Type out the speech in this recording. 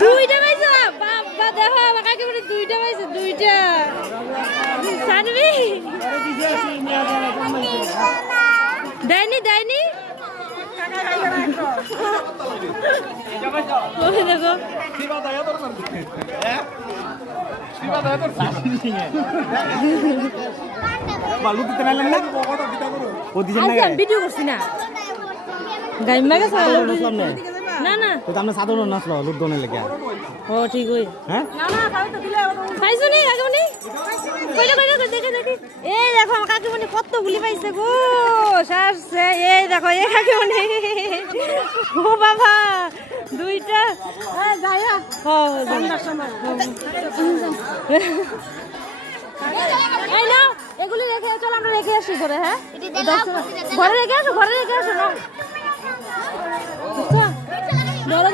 দুইটা পাইছো বাবা, দেখো আমার কাকে বলে দুইটা পাইছো, দুইটা সানবি দেয়নি দেয়নি দেখো ভিডিও করছি না গাইমা গেছে না না তো আমরা সাধারণ নাচলো লুডনের লেগে ও ঠিক হই হ্যাঁ না না পাইছো নি কাকুমনি কইলো কইলো দেখে দেখি এই দেখো আমার কাকুমনি কতগুলি পাইছে গো সারছে এই দেখো এই কাকুমনি ও বাবা দুইটা যায়া ও জান্নার সময় এই নাও এগুলি রেখে চল আমরা রেখে আসি ঘরে হ্যাঁ ঘরে রেখে আসো না বড়